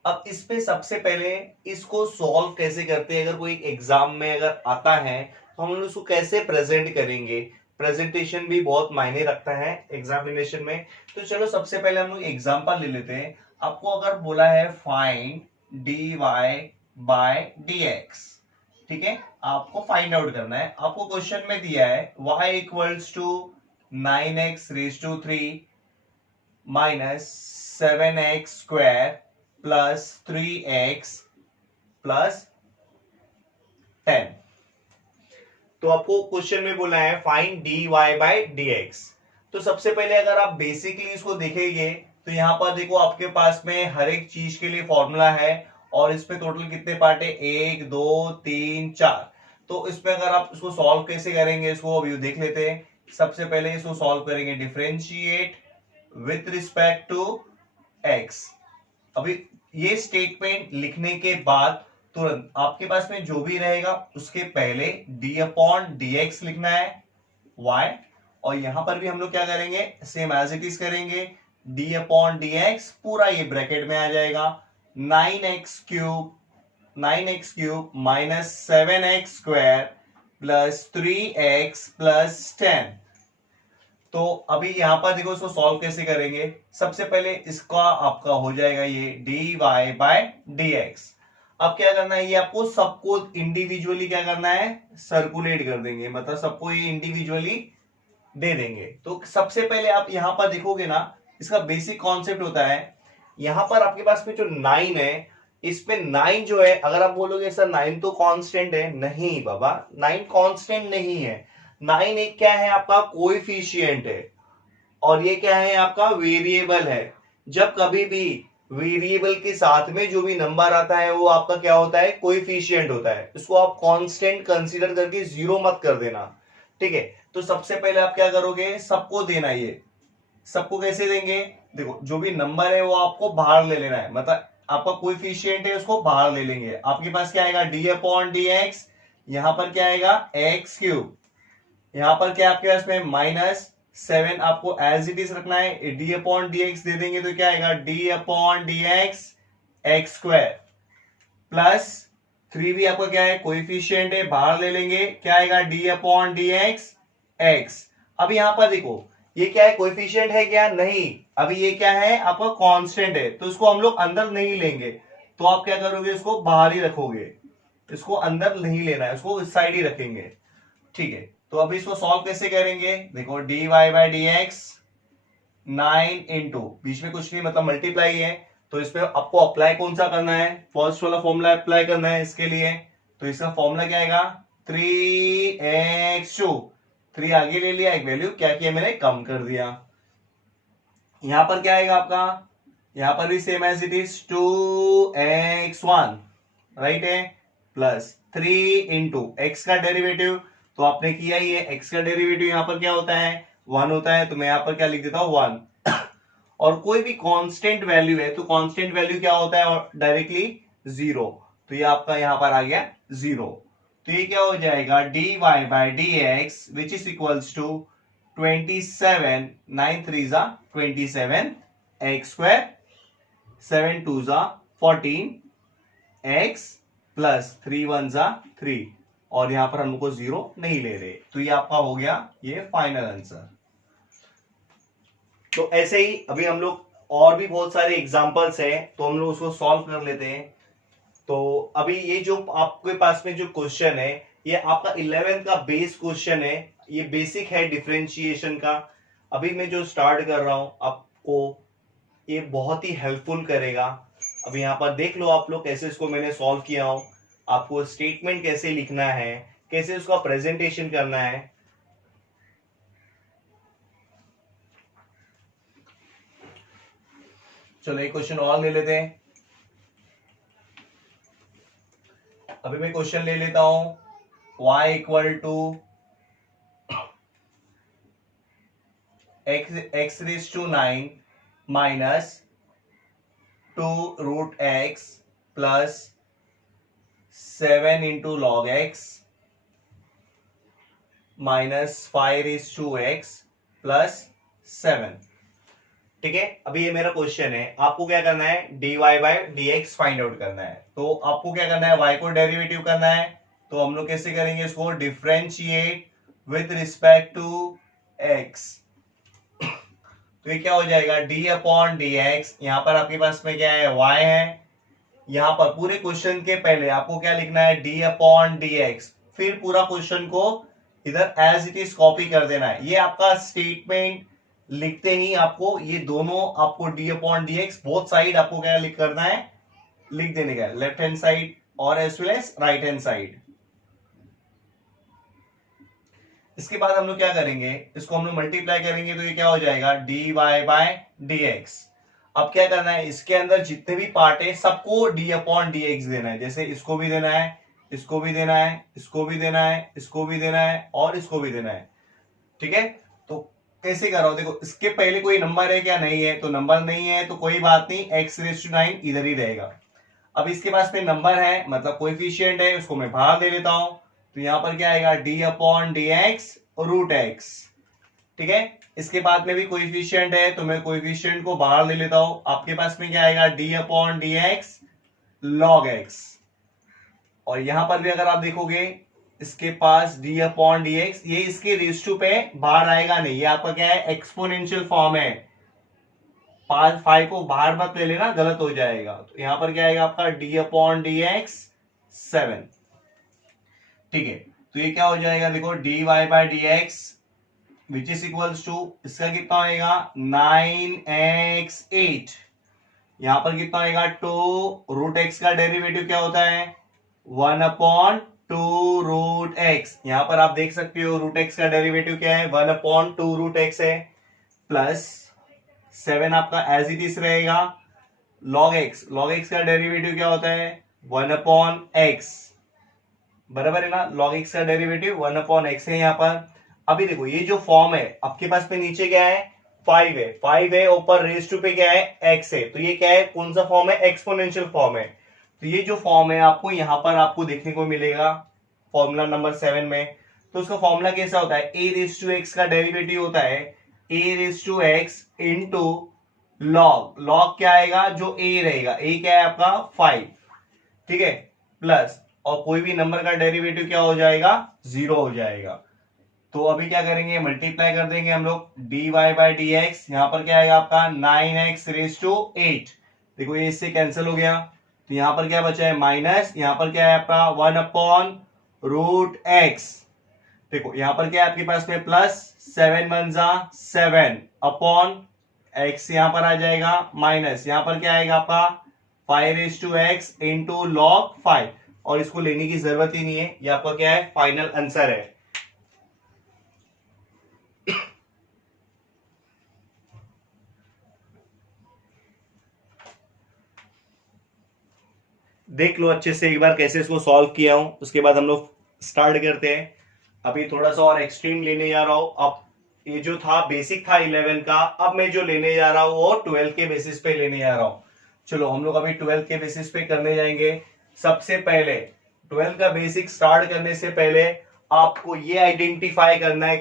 अब इस पे सबसे पहले इसको सॉल्व कैसे करते हैं। अगर कोई एग्जाम में अगर आता है तो हम लोग उसको कैसे प्रेजेंट करेंगे, प्रेजेंटेशन भी बहुत मायने रखता है एग्जामिनेशन में। तो चलो सबसे पहले हम लोग एग्जांपल ले लेते हैं। आपको अगर बोला है फाइंड dy बाय dx, ठीक है, आपको फाइंड आउट करना है। आपको क्वेश्चन में दिया है y equals to 9x⁻3 minus 7x² plus 3x plus 10। तो आपको क्वेश्चन में बोला है फाइंड dy बाई dx। तो सबसे पहले अगर आप बेसिकली इसको देखेंगे तो यहां पर देखो आपके पास में हर एक चीज के लिए फॉर्मूला है और इसमें टोटल कितने पार्ट है, 1 2 3 4। तो इसमें अगर आप इसको सॉल्व कैसे करेंगे इसको अभी देख लेते हैं। सबसे पहले इसको सॉल्व करेंगे, differentiate with respect to x। अभी ये स्टेटमेंट लिखने के बाद तुरंत आपके पास में जो भी रहेगा उसके पहले डी अपॉन डी एक्स लिखना है y, और यहां पर भी हम लोग क्या करेंगे, सेम एज इट इज करेंगे, डी अपॉन डी एक्स पूरा ये ब्रैकेट में आ जाएगा, 9x³ minus 7x² plus 3x plus 10। तो अभी यहां पर देखो इसको सॉल्व कैसे करेंगे। सबसे पहले इसका आपका हो जाएगा ये dy बाय dx। अब क्या करना है, ये आपको सबको इंडिविजुअली क्या करना है, सर्कुलेट कर देंगे, मतलब सबको ये इंडिविजुअली दे देंगे। तो सबसे पहले आप यहां पर देखोगे ना, इसका बेसिक कॉन्सेप्ट होता है, यहां पर आपके पास में जो 9 है, इसमें 9 जो है, अगर आप बोलोगे सर 9 तो कांस्टेंट है, नहीं बाबा 9 कांस्टेंट नहीं है। 9 एक क्या है आपका कोएफिशिएंट है, और ये क्या है आपका वेरिएबल है। जब कभी भी वेरिएबल के साथ में जो भी नंबर आता है वो आपका क्या होता है, कोएफिशिएंट होता है। इसको आप कांस्टेंट कंसीडर करके जीरो मत कर देना, ठीक है। तो सबसे पहले आप क्या करोगे, सबको देना, ये सबको कैसे देंगे, देखो जो भी नंबर है वो आपको बाहर ले लेना है, मतलब आपका कोएफिशिएंट है उसको बाहर ले लेंगे। आपके पास क्या आएगा, डी अपॉन डी एक्स, यहां पर क्या आएगा x³, यहां पर क्या आपके पास में माइनस 7 आपको एज इट इज रखना है, डी अपॉन डी एक्स दे देंगे तो क्या आएगा, d upon d x x² plus 3 भी आपका क्या है कोएफिशिएंट है, बाहर ले लेंगे, क्या आएगा d upon d x x। अब यहां पर देखो ये क्या है, कोएफिशिएंट है क्या, नहीं, अभी ये क्या है आपका कांस्टेंट है, तो इसको हम लोग अंदर नहीं लेंगे। तो आप क्या करोगे, इसको बाहर ही रखोगे, इसको अंदर नहीं लेना है, इसको इस साइड ही रखेंगे, ठीक है। तो अभी इसको सॉल्व कैसे करेंगे, देखो dy by d x 9 into बीच में कुछ नहीं मतलब मल्टीप्लाई है, तो इसमें आपको अप्लाई कौन सा करना है, फर्स्ट वाला फॉर्मूला अप्लाई करना है इसके लिए। तो इसका फॉर्मूला क्या आएगा, 3x², 3 आगे ले लिया, एक वैल्यू क्या किया मैंने, कम कर दिया। यहां पर क्या आएगा आपका, यहां पर भी same as it is 2x1 right है, प्लस 3 इंटू एक्स का डेरिवेटिव, तो आपने किया ही है, एक्स का डेरिवेटिव यहां पर क्या होता है, 1 होता है, तो मैं यहां पर क्या लिख देता हूं 1। और कोई भी कांस्टेंट वैल्यू है तो कांस्टेंट वैल्यू क्या होता है, डायरेक्टली 0, तो ये आपका यहां पर आ गया 0। तो ये क्या हो जाएगा, dy by d x which is equals to 27, 9 3 जा 27 x², 7 2 जा 14 x प्लस 3 1 जा 3, और यहां पर हमको 0 नहीं ले रहे, तो ये आपका हो गया ये फाइनल आंसर। तो ऐसे ही अभी हम लोग और भी बहुत सारे एग्जांपल्स हैं, तो हम लोग उसको सॉल्व कर लेते हैं। तो अभी ये जो आपके पास में जो क्वेश्चन है, ये आपका 11th का बेस क्वेश्चन है, ये बेसिक है डिफरेंशिएशन का। अभी मैं जो स्टार्ट कर रहा हूं आपको ये बहुत ही हेल्पफुल करेगा। अब यहाँ पर देख लो आप लोग कैसे इसको मैंने सॉल्व किया हूं, आपको स्टेटमेंट कैसे लिखना है, कैसे उसका प्रेजेंटेशन करना है। चलो एक क्वेश्चन और ले लेते हैं। अभी मैं क्वेश्चन ले लेता हूं, y equal to x⁹ minus 2√x plus 7 into log x minus 5⁵x plus 7, ठीक है। अभी ये मेरा क्वेश्चन है, आपको क्या करना है, dy by d x find out करना है। तो आपको क्या करना है, y को डेरिवेटिव करना है, तो हम लोग कैसे करेंगे इसको, differentiate with respect to x। तो ये क्या हो जाएगा, डी अपॉन डी एक्स, यहां पर आपके पास में क्या है, y है, यहां पर पूरे क्वेश्चन के पहले आपको क्या लिखना है, डी अपॉन डी एक्स, फिर पूरा क्वेश्चन को इधर एज इट इज कॉपी कर देना है। ये आपका स्टेटमेंट लिखते ही आपको ये दोनों आपको d upon d x both side आपको क्या लिख करना है, लिख देने का, लेफ्ट हैंड साइड और as well as right hand side. इसके बाद हम लोग क्या करेंगे, इसको हम लोग मल्टीप्लाई करेंगे तो ये क्या हो जाएगा, d y by d x. अब क्या करना है, इसके अंदर जितने भी पार्ट है सबको डी अपॉन डी एक्स देना है। जैसे इसको भी देना है, इसको भी देना है, इसको भी देना है, इसको भी देना है और इसको भी देना है। ठीक है, तो कैसे कर रहा हूं, देखो इसके पहले कोई नंबर है क्या, नहीं है, तो नंबर नहीं है तो कोई बात नहीं, एक्स रेज टू 9 इधर ही रहेगा। अब इसके पास में नंबर है मतलब कोएफिशिएंट है, उसको मैं बाहर ले लेता हूं, तो यहां पर क्या आएगा, d upon d x root x. ठीक है, इसके बाद में भी कोएफिशिएंट है तो मैं कोएफिशिएंट को बाहर ले लेता हूं, आपके पास में क्या आएगा, d upon d x log x. और यहां पर भी अगर आप देखोगे इसके पास डी अपॉन डी एक्स, ये इसके रेस टू पे बाहर आएगा नहीं, ये आपका क्या है, एक्सपोनेंशियल फॉर्म है। 5 को बाहर मत ले लेना, गलत हो जाएगा। तो यहां पर क्या आएगा आपका डी अपॉन डी एक्स 7। ठीक है, तो ये क्या हो जाएगा, देखो d y by d x which is equals to, इसका कितना होएगा 9x8, यहां पर कितना होएगा 2 रूट एक्स का डेरिवेटिव क्या होता है 1 अपॉन 2 रूट एक्स। यहां पर आप देख सकते हो रूट एक्स का डेरिवेटिव क्या है 1 अपॉन 2 रूट एक्स है, प्लस 7 आपका एज इट इज रहेगा, लॉग एक्स का डेरिवेटिव क्या होता है 1 अपॉन एक्स, बराबर है ना, लॉग एक्स का डेरिवेटिव 1 अपॉन एक्स है यहाँ पर। अभी देखो ये जो फॉर्म है आपके पास में नीचे क्या है 5 है, ऊपर रेज टू पे क्या है x है, तो ये क्या है, कौन सा फॉर्म है, एक्सपोनेंशियल फॉर्म है। तो ये जो फॉर्म है आपको यहाँ पर आपको देखने को मिलेगा फॉर्मूला नंबर 7 में। तो उसका फॉर्मूला कैसा होता है, a रेज टू x का डेरिवेटिव होता है a raise to x into log क्या आएगा, जो a रहेगा, a क्या है आपका 5, ठीक है, प्लस और कोई भी नंबर का डेरिवेटिव क्या हो जाएगा 0 हो जाएगा। तो अभी क्या करेंगे, मल्टीप्लाई कर देंगे हम लोग d y by d x, यहां पर क्या आएगा आपका 9x रेज टू 8, देखो ये इससे कैंसिल हो गया, तो यहां पर क्या बचा है माइनस, यहां पर क्या है आपका 1 अपॉन रूट एक्स, देखो यहां पर क्या है आपके पास में प्लस 7 1 जा 7 अपॉन एक्स, यहां पर आ जाएगा माइनस, यहां पर क्या आएगा आपका 5 raise to x into log 5, और इसको लेने की जरूरत ही नहीं है, ये आपका क्या है फाइनल आंसर है। देख लो अच्छे से एक बार कैसे इसको सॉल्व किया हूं, उसके बाद हम लोग स्टार्ट करते हैं। अभी थोड़ा सा और एक्सट्रीम लेने जा रहा हूं, अब ये जो था बेसिक था 11 का, अब मैं जो लेने जा रहा हूं वो 12 के बेसिस पे लेने जा रहा हूं। चलो हम लोग अभी 12 के बेसिस पे करने जाएंगे। सबसे पहले 12 का बेसिक स्टार्ट करने से पहले आपको ये आइडेंटिफाई करना है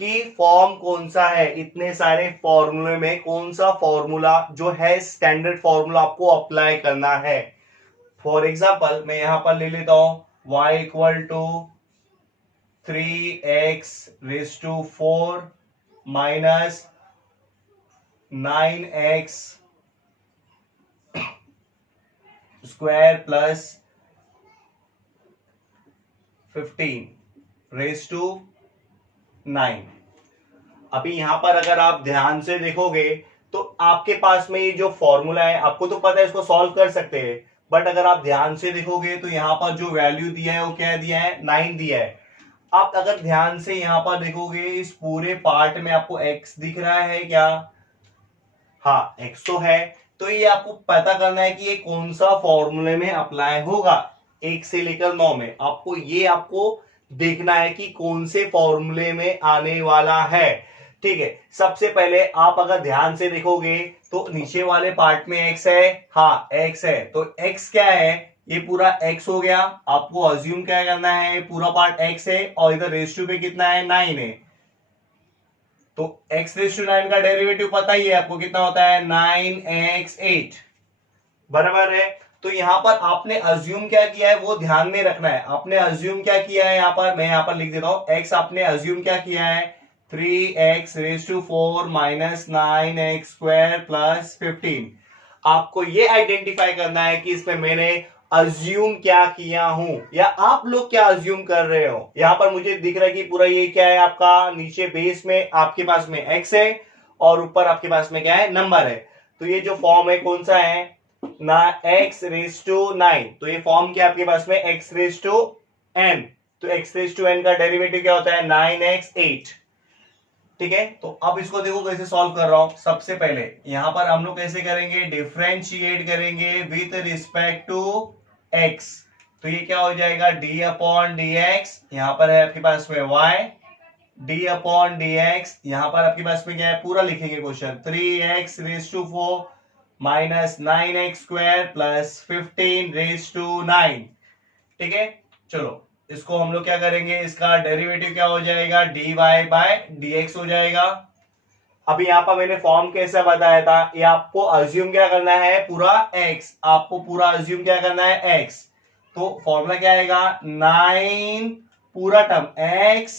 कि फॉर्म कौन सा है, इतने सारे फॉर्मूले में कौन सा फॉर्मूला जो है स्टैंडर्ड फॉर्मूला आपको अप्लाई करना है। फॉर एग्जाम्पल मैं यहां पर ले लेता हूं y equal to 3x raise to 4 minus 9x square plus 15 raise to 9। अभी यहां पर अगर आप ध्यान से देखोगे तो आपके पास में ये जो फॉर्मूला है, आपको तो पता है इसको सॉल्व कर सकते हैं, बट अगर आप ध्यान से देखोगे तो यहां पर जो वैल्यू दिया है वो क्या दिया है 9 दिया है। आप अगर ध्यान से यहां पर देखोगे इस पूरे पार्ट में आपको x दिख रहा है क्या, हाँ x तो है, तो ये आपको पता करना है कि ये कौन सा फॉर्मूले में अप्लाई होगा, 1 से लेकर 9 में आपको देखना है कि कौन से फॉर्मूले में आने वाला है। ठीक है, सबसे पहले आप अगर ध्यान से देखोगे तो नीचे वाले पार्ट में x है, हाँ x है, तो x क्या है, ये पूरा x हो गया, आपको अज्यूम क्या करना है पूरा पार्ट x है, और इधर रेज टू पे कितना है 9 है, तो x रेज टू 9 का डेरिवेटिव पता ही है आपको कितना होता है 9x8, बराबर है। तो यहां पर आपने अज्यूम क्या किया है वो ध्यान में रखना है, आपने अज्यूम क्या किया है, यहां पर मैं यहां पर लिख देता हूं x आपने अज्यूम क्या किया है 3x raise to 4 minus 9x square plus 15। आपको ये आइडेंटिफाई करना है कि इसमें मैंने अज्यूम क्या किया हूं, या आप लोग क्या अज्यूम कर रहे हो। यहां पर मुझे दिख रहा है कि पूरा ये क्या है आपका, नीचे बेस में आपके पास में x है और ऊपर आपके पास में क्या है, नंबर है। तो ये जो फॉर्म है कौन सा है ना, x रेज टू 9। तो ये फॉर्म क्या आपके पास में x रेज टू n। तो x रेज टू n का डेरिवेटिव क्या होता है 9x 8। ठीक है, तो अब इसको देखो कैसे सॉल्व कर रहा हूं। सबसे पहले यहां पर हम लोग कैसे करेंगे, डिफरेंशिएट करेंगे विथ रिस्पेक्ट टू x। तो ये क्या हो जाएगा d अपॉन डी एक्स, यहां पर है आपके पास में y, d upon d x, यहां पर आपके पास में क्या है, पूरा लिखेंगे question, 3x raise to 4 minus 9x square plus 15 raise to 9। ठीक है, चलो इसको हम लोग क्या करेंगे, इसका डेरिवेटिव क्या हो जाएगा, dy बाय dx हो जाएगा। अभी यहां पर मैंने फॉर्म कैसा बताया था, ये आपको अज्यूम क्या करना है, पूरा x, आपको पूरा अज्यूम क्या करना है x। तो फॉर्मूला क्या आएगा 9 पूरा term x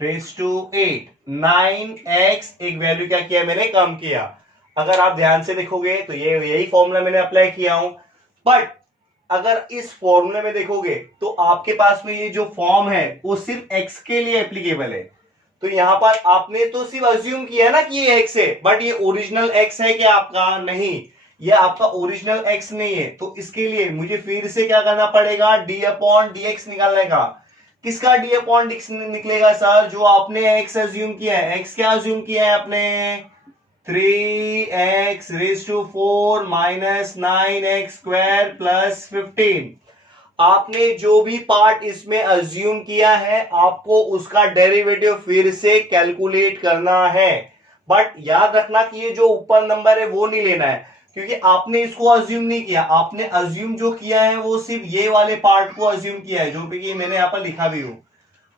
raise to 8, 9x एक वैल्यू क्या किया मैंने, कम किया। अगर आप ध्यान से देखोगे तो ये यही फॉर्मूला मैंने अप्लाई किया हूं, बट अगर इस फॉर्मूले में देखोगे तो आपके पास में ये जो फॉर्म है वो सिर्फ x के लिए एप्लीकेबल है। तो यहां पर आपने तो सिर्फ अज्यूम किया ना कि ये x है, बट ये ओरिजिनल x है क्या आपका, नहीं, ये आपका ओरिजिनल x नहीं है। तो इसके लिए मुझे फिर से क्या करना पड़ेगा, d अपॉन dx निकालने का। किसका d अपॉन dx निकलेगा सर, जो आपने x अज्यूम किया है। x क्या अज्यूम किया है आपने, 3x raise to 4 minus 9x square plus 15। आपने जो भी पार्ट इसमें अज्यूम किया है आपको उसका डेरिवेटिव फिर से कैलकुलेट करना है। बट याद रखना कि ये जो ऊपर नंबर है वो नहीं लेना है, क्योंकि आपने इसको अज्यूम नहीं किया। आपने अज्यूम जो किया है वो सिर्फ ये वाले पार्ट को अज्यूम किया है, जो कि मैंने यहां पर लिखा भी हूं।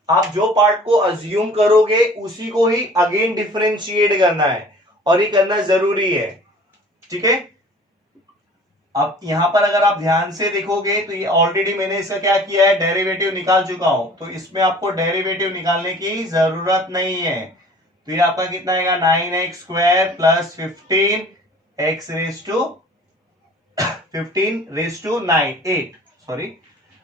आप जो पार्ट को अज्यूम करोगे उसी को ही अगेन डिफरेंशिएट करना है, और ये करना जरूरी है। ठीक है, अब यहां पर अगर आप ध्यान से देखोगे तो ये ऑलरेडी मैंने इसका क्या किया है, डेरिवेटिव निकाल चुका हूं। तो इसमें आपको डेरिवेटिव निकालने की जरूरत नहीं है। तो ये आपका कितना आएगा, 9x square plus 15x raise to 15 raise to 9 8 sorry.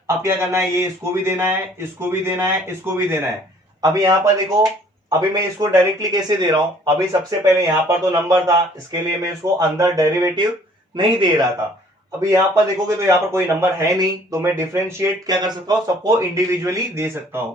अब क्या करना है, ये इसको भी देना है, इसको भी देना है, इसको भी देना है। अभी यहां पर देखो, अभी मैं इसको डायरेक्टली कैसे दे रहा हूं, अभी सबसे पहले यहां पर तो नंबर था, इसके लिए मैं इसको अंदर डेरिवेटिव नहीं दे रहा था। अभी यहां पर देखोगे तो यहां पर कोई नंबर है नहीं, तो मैं डिफरेंशिएट क्या कर सकता हूं, सबको इंडिविजुअली दे सकता हूं।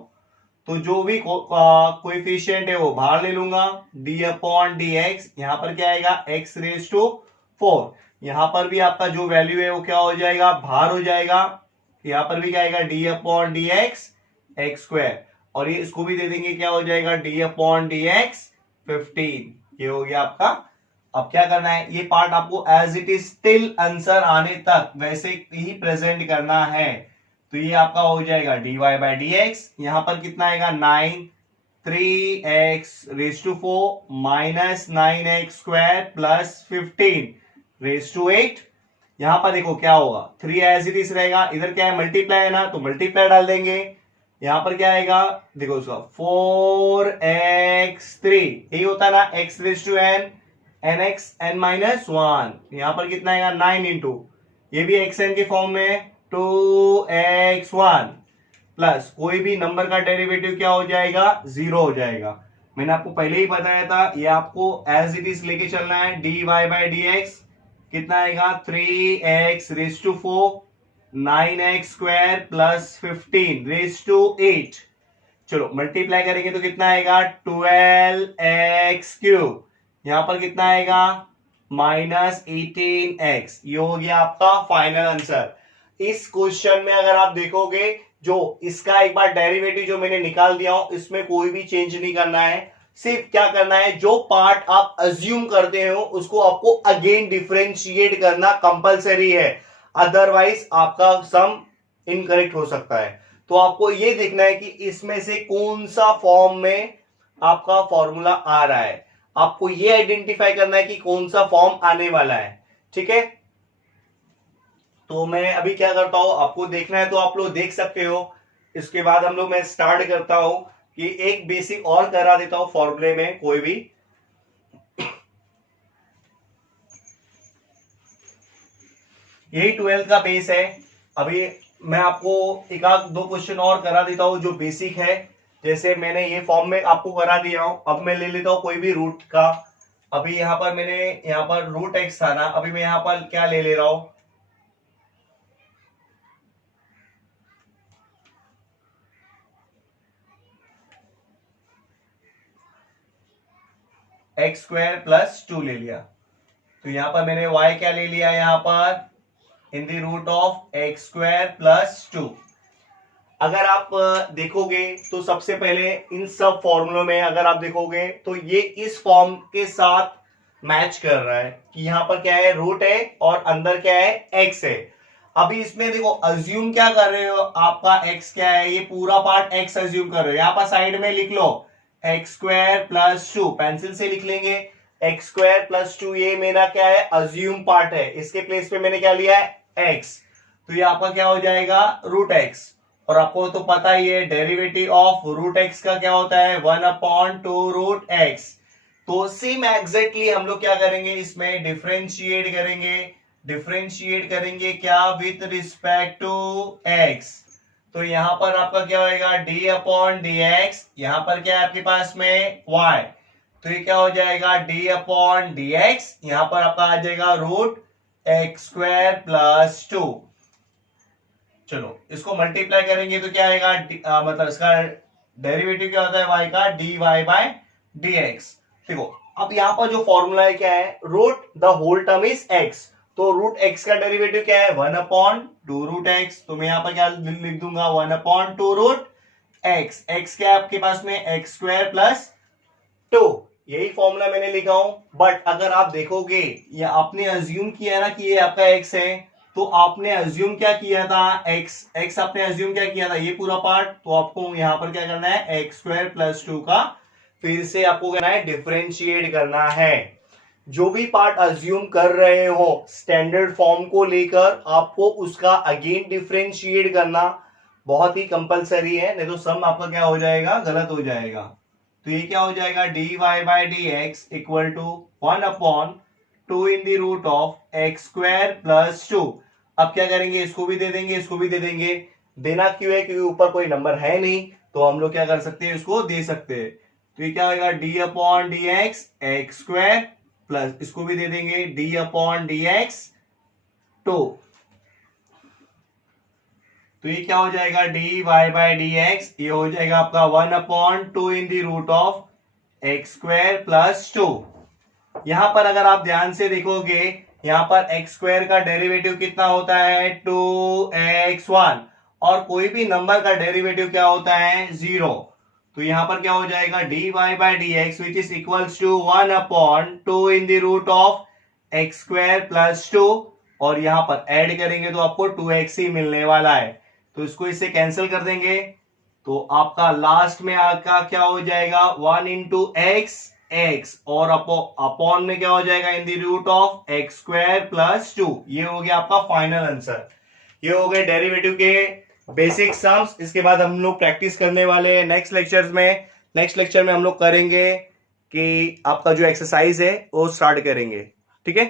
तो जो भी कोएफिशिएंट है वो बाहर ले लूंगा, d अपॉन डी एक्स, यहां पर क्या आएगा x रेज टू 4। यहां पर भी आपका जो वैल्यू है वो क्या हो जाएगा, बाहर हो जाएगा। यहां पर भी क्या आएगा, d upon d x x square, और ये इसको भी दे देंगे, क्या हो जाएगा d अपॉन डी एक्स 15। ये हो गया आपका। अब क्या करना है, ये पार्ट आपको as it is till answer आने तक वैसे ही प्रेजेंट करना है। तो ये आपका हो जाएगा dy बाई डी एक्स, यहां पर कितना आएगा 9 3x raise to 4 minus 9x square plus 15 raise to 8। यहां पर देखो क्या होगा, 3 एज इट इज रहेगा, इधर क्या है मल्टीप्लाई है ना, तो मल्टीप्लाई डाल देंगे। यहां पर क्या आएगा, देखो उसका 4x3, यही होता है ना x raise to n, nx n minus 1। यहां पर कितना आएगा 9 इंटू, ये भी xn के फॉर्म में 2x1 प्लस कोई भी नंबर का डेरिवेटिव क्या हो जाएगा, 0 हो जाएगा। मैंने आपको पहले ही बताया था, ये आपको एज इट इज लेके चलना है। dy बाई डी एक्स कितना आएगा, 3x raise to 4 9x square plus 15 raise to 8। चलो मल्टीप्लाई करेंगे तो कितना आएगा, 12x क्यूब, यहां पर कितना आएगा माइनस 18x। ये हो गया आपका फाइनल आंसर। इस क्वेश्चन में अगर आप देखोगे, जो इसका एक बार डेरिवेटिव जो मैंने निकाल दिया हूं, इसमें कोई भी चेंज नहीं करना है। सिर्फ क्या करना है, जो पार्ट आप अज्यूम करते हो उसको आपको अगेन डिफरेंशिएट करना कंपलसरी है, अदरवाइज आपका सम इनकरेक्ट हो सकता है। तो आपको ये देखना है कि इसमें से कौन सा फॉर्म में आपका फॉर्मूला आ रहा है, आपको ये आइडेंटिफाई करना है कि कौन सा फॉर्म आने वाला है। ठीक है, तो मैं अभी क्या करता हूं, आपको देखना है तो आप लोग देख सकते हो। इसके बाद हम लोग मैं स्टार्ट करता हूं कि एक बेसिक और करा देता हूं फॉर्मूले में कोई भी। यही 12th का बेस है। अभी मैं आपको एक आध दो क्वेश्चन और करा देता हूँ जो बेसिक है। जैसे मैंने ये फॉर्म में आपको करा दिया हूं, अब मैं ले लेता हूं कोई भी रूट का। अभी यहाँ पर मैंने यहाँ पर रूट एक्स था ना, अभी मैं यहाँ पर क्या ले ले रहा हूं, एक्स स्क्वायर प्लस 2 ले लिया। तो यहाँ पर मैंने y क्या ले लिया, यहाँ पर in the root of x square plus 2। अगर आप देखोगे तो सबसे पहले इन सब फॉर्मूलों में अगर आप देखोगे तो ये इस फॉर्म के साथ मैच कर रहा है कि यहाँ पर क्या है, रूट है और अंदर क्या है, एक्स है। अभी इसमें देखो अज्यूम क्या कर रहे हो, आपका एक्स क्या है, ये पूरा पार्ट एक्स अज्यूम कर रहे हो। यहाँ पर साइड में लिख लो एक्स स्क्वायर प्लस 2, पेंसिल से लिख लेंगे एक्स स्क्वायर प्लस 2, ये मेरा क्या है, अज्यूम पार्ट है। इसके प्लेस पे मैंने क्या लिया है, एक्स। तो ये आपका क्या हो जाएगा, रूट एक्स। और आपको तो पता ही है डेरिवेटिव ऑफ रूट एक्स का क्या होता है, 1/2 रूट एक्स। तो सेम एग्जैक्टली हम लोग क्या करेंगे, इसमें डिफरेंशिएट करेंगे। डिफरेंशिएट करेंगे क्या, विथ रिस्पेक्ट टू एक्स। तो यहां पर आपका क्या होगा, d/dx। यहां पर क्या है आपके पास में, y। तो ये क्या हो जाएगा, d/dx। यहां पर आपका आ जाएगा रूट एक्स स्क्वायर प्लस 2। चलो इसको मल्टीप्लाई करेंगे तो क्या आएगा, मतलब इसका डेरिवेटिव क्या होता है y का, dy/dx। देखो अब यहाँ पर जो फॉर्मूला है क्या है, root the whole term is x। तो रूट x का डेरिवेटिव क्या है, 1/2 रूट x। तो मैं यहाँ पर क्या लिख दूंगा, 1/2 रूट x। x क्या है आपके पास में, एक्स स्क्वायर प्लस 2। यही फॉर्मूला मैंने लिखा हूं। बट अगर आप देखोगे, या आपने अज्यूम किया ना कि ये आपका x है, तो आपने अज्यूम क्या किया था, x आपने अज्यूम क्या किया था, ये पूरा पार्ट। तो आपको यहां पर क्या करना है, एक्स स्क्वायर प्लस 2 का फिर से आपको करना है, डिफरेंशिएट करना है। जो भी पार्ट अज्यूम कर रहे हो स्टैंडर्ड फॉर्म को लेकर, आपको उसका अगेन डिफरेंशिएट करना बहुत ही कंपलसरी है, नहीं तो सम आपका क्या हो जाएगा, गलत हो जाएगा। तो ये क्या हो जाएगा, dy/dx equal to 1/2 in the root of x square plus 2। अब क्या करेंगे, इसको भी दे देंगे, इसको भी दे देंगे। देना क्यों है, क्योंकि ऊपर कोई नंबर है नहीं, तो हम लोग क्या कर सकते हैं, इसको दे सकते हैं। तो ये क्या होगा, d/dx एक्स स्क्वायर प्लस, इसको भी दे देंगे d/dx 2। तो ये क्या हो जाएगा, dy/dx, ये हो जाएगा आपका 1/2 in the root of x square plus 2। यहां पर अगर आप ध्यान से देखोगे, यहां पर एक्स स्क्वायर का डेरिवेटिव कितना होता है, 2x1। और कोई भी नंबर का डेरिवेटिव क्या होता है, 0। तो यहां पर क्या हो जाएगा, dy/dx which is equals to 1/2 in the root of x square plus 2। और यहां पर ऐड करेंगे तो आपको 2x ही मिलने वाला है। तो इसको इससे कैंसिल कर देंगे, तो आपका लास्ट में आपका क्या हो जाएगा, 1 इंटू एक्स और अपॉन में क्या हो जाएगा, in the root of x square plus 2। ये हो गया आपका फाइनल आंसर। ये हो गए डेरिवेटिव के बेसिक सम्स। इसके बाद हम लोग प्रैक्टिस करने वाले हैं नेक्स्ट लेक्चर्स में। नेक्स्ट लेक्चर में हम लोग करेंगे कि आपका जो एक्सरसाइज है वो स्टार्ट करेंगे, ठीक है।